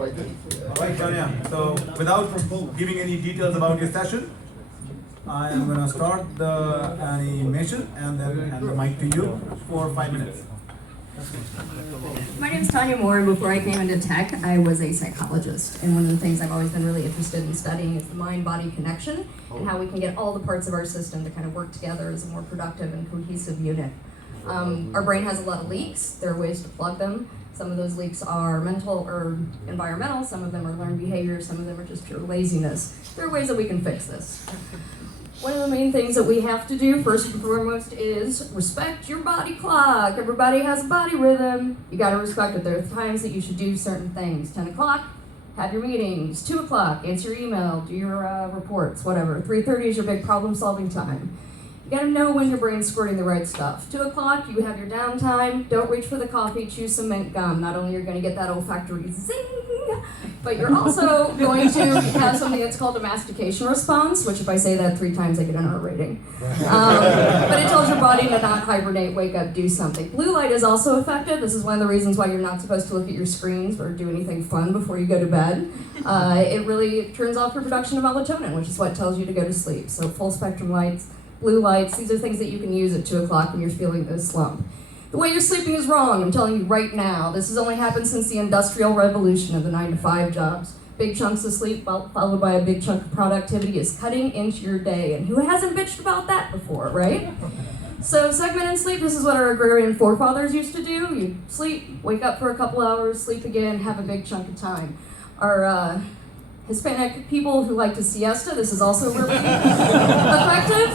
Right, Tanya. So without giving any details about your session, I am going to start the animation and then hand the mic to you for 5 minutes. My name is Tanya Moore, and before I came into tech, I was a psychologist. And one of the things I've always been really interested in studying is the mind-body connection and how we can get all the parts of our system to kind of work together as a more productive and cohesive unit. Our brain has a lot of leaks. There are ways to plug them. Some of those leaks are mental or environmental. Some of them are learned behavior. Some of them are just pure laziness. There are ways that we can fix this. One of the main things that we have to do, first and foremost, is respect your body clock. Everybody has a body rhythm. You gotta respect it. There are times that you should do certain things. 10 o'clock, have your meetings. 2 o'clock, answer your email, do your reports, whatever. 3:30 is your big problem-solving time. You gotta know when your brain's squirting the right stuff. 2 o'clock, you have your downtime. Don't reach for the coffee, chew some mint gum. Not only are you gonna get that olfactory zing, but you're also going to have something that's called a mastication response, which if I say that 3 times, I get an R rating. But it tells your body to not hibernate, wake up, do something. Blue light is also effective. This is one of the reasons why you're not supposed to look at your screens or do anything fun before you go to bed. It really turns off your production of melatonin, which is what tells you to go to sleep. So full spectrum lights, blue lights, these are things that you can use at 2 o'clock when you're feeling a slump. The way you're sleeping is wrong, I'm telling you right now. This has only happened since the Industrial Revolution of the 9-to-5 jobs. Big chunks of sleep followed by a big chunk of productivity is cutting into your day. And who hasn't bitched about that before, right? So segmented sleep, this is what our agrarian forefathers used to do. You sleep, wake up for a couple hours, sleep again, have a big chunk of time. Our Hispanic people who like to siesta, this is also really effective.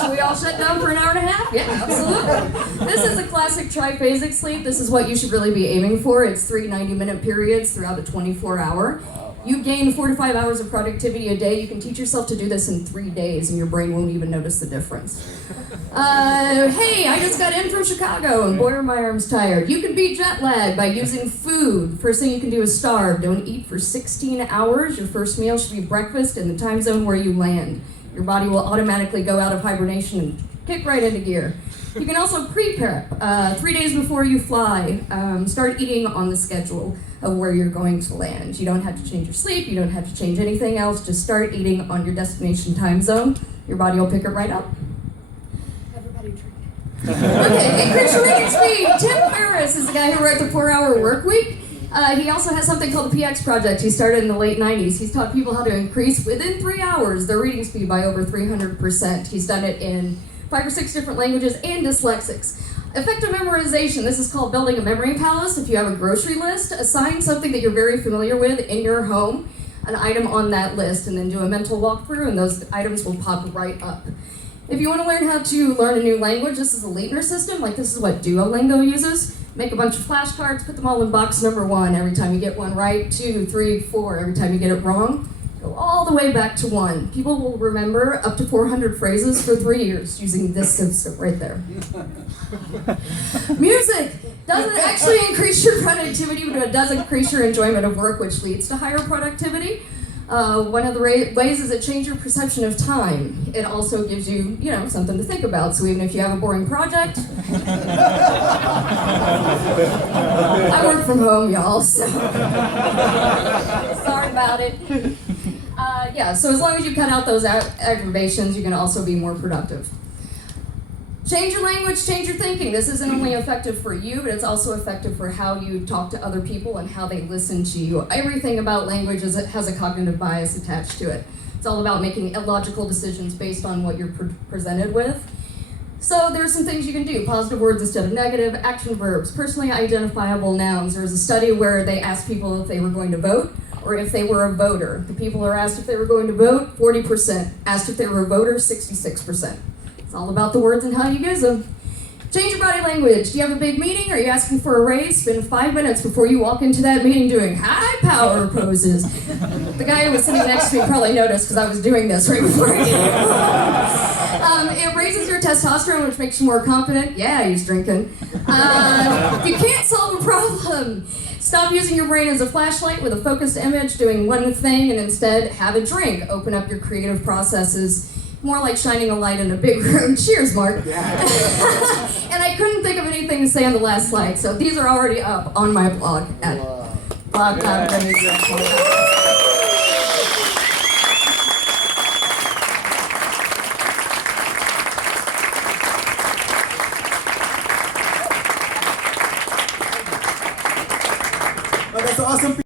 Should we all shut down for an hour and a half? Yeah, absolutely. This is a classic triphasic sleep. This is what you should really be aiming for. It's 3 90-minute periods throughout the 24-hour. You gain 4 to 5 hours of productivity a day. You can teach yourself to do this in 3 days and your brain won't even notice the difference. Hey, I just got in from Chicago and boy are my arms tired. You can beat jet lag by using food. First thing you can do is starve. Don't eat for 16 hours. Your first meal should be breakfast in the time zone where you land. Your body will automatically go out of hibernation and kick right into gear. You can also pre-prep. 3 days before you fly, start eating on the schedule of where you're going to land. You don't have to change your sleep, you don't have to change anything else, just start eating on your destination time zone. Your body will pick it right up. Everybody drink. Okay, increase your reading speed. Tim Ferriss is the guy who wrote the 4-Hour Workweek. He also has something called the PX Project. He started in the late 90s. He's taught people how to increase within 3 hours their reading speed by over 300%. He's done it in 5 or 6 different languages and dyslexics. Effective memorization, this is called building a memory palace. If you have a grocery list, assign something that you're very familiar with in your home, an item on that list, and then do a mental walkthrough, and those items will pop right up. If you want to learn how to learn a new language, this is a Leitner system, like this is what Duolingo uses. Make a bunch of flashcards, put them all in box number 1 every time you get one right, 2, 3, 4 every time you get it wrong. Go all the way back to 1. People will remember up to 400 phrases for 3 years using this system right there. Music doesn't actually increase your productivity, but it does increase your enjoyment of work, which leads to higher productivity. One of the ways is it changes your perception of time. It also gives you, something to think about. So even if you have a boring project, I work from home, y'all, so sorry about it. So as long as you cut out those aggravations, you can also be more productive. Change your language, change your thinking. This isn't only effective for you, but it's also effective for how you talk to other people and how they listen to you. Everything about language has a cognitive bias attached to it. It's all about making illogical decisions based on what you're presented with. So there's some things you can do. Positive words instead of negative, action verbs, personally identifiable nouns. There was a study where they asked people if they were going to vote or if they were a voter. The people are asked if they were going to vote, 40%. Asked if they were a voter, 66%. It's all about the words and how you use them. Change your body language. Do you have a big meeting? Are you asking for a raise? Spend 5 minutes before you walk into that meeting doing high power poses. The guy who was sitting next to me probably noticed because I was doing this right before I came. It raises your testosterone, which makes you more confident. Yeah, he's drinking. If you can't solve a problem, stop using your brain as a flashlight with a focused image, doing one thing, and instead have a drink. Open up your creative processes. More like shining a light in a big room. Cheers, Mark. And I couldn't think of anything to say on the last slide, so these are already up on my blog at Welcome, Teresa. That's awesome.